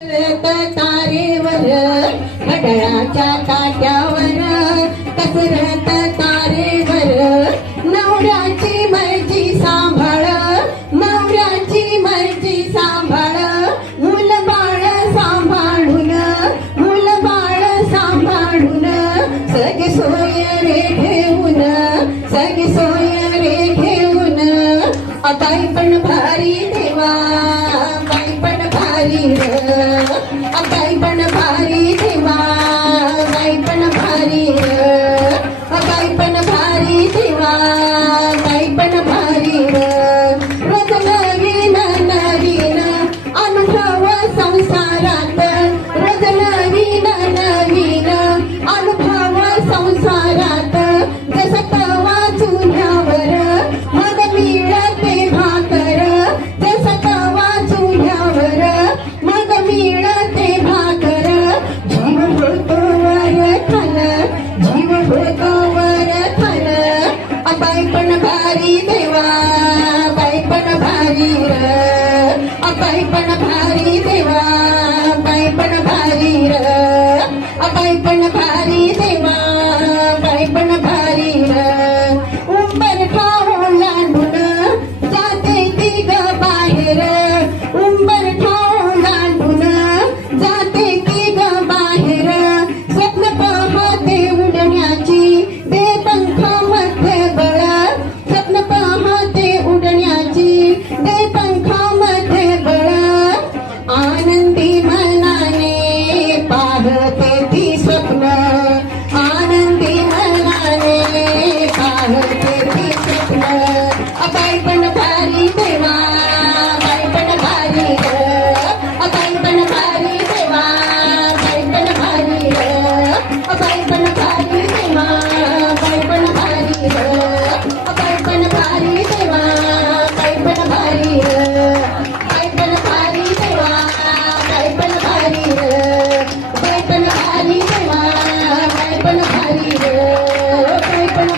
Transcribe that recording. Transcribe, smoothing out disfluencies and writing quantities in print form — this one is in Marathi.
तारेवर घड्याळाच्या काट्यावर कसरत तारेवर नवऱ्याची मर्जी सांभाळ नवऱ्याची मर्जी सांभाळ मूल बाळ सांभाळून सगळी सोय रे घेऊन सगळी सोय रे घेऊन बाई पण भारी देवा बाई पण भारी बाई पण भारी देवा बाई पण भारी बाई पण भारी देवा बाई पण भारी रोज नवीन नवीन अनुभव संसारात रोज नवीन नवीन अनुभव संसारात जसं तवा चुन्यावर मग मिळते भाकर जसं तवा चुन्यावर मग मिळते भाकर जीव होतो वर खान जीव होतो वर खान बाई पण भारी देवा बाई पण भारी बाई पण भारी देवा बाई पण भारी बाई पण भारी देवा बाई पण भारी उंबर ठाऊन लांडून जाते ती ग बाहेर उंबर ठाऊन लांडून जाते ती ग बाहेर स्वप्न पाहते उडण्याची दे पंख मध्ये बळ स्वप्न पाहते उडण्याची दे पंख मध्ये बळ आनंदी मनाने पाहते ती स्वप्न आनंदी मनाने पाहते ती स्वप्न बाई पण भारी देवा बाई पण भारी बाई पण भारी देवा बाई पण भारी बाई पण भारी देवा बाई पण भारी बाई पण भारी देवा बाई पण भारी बाई पण भारी देवा बाई पण भारी बाई पण भारी देवा बाई पण भारी बाई पण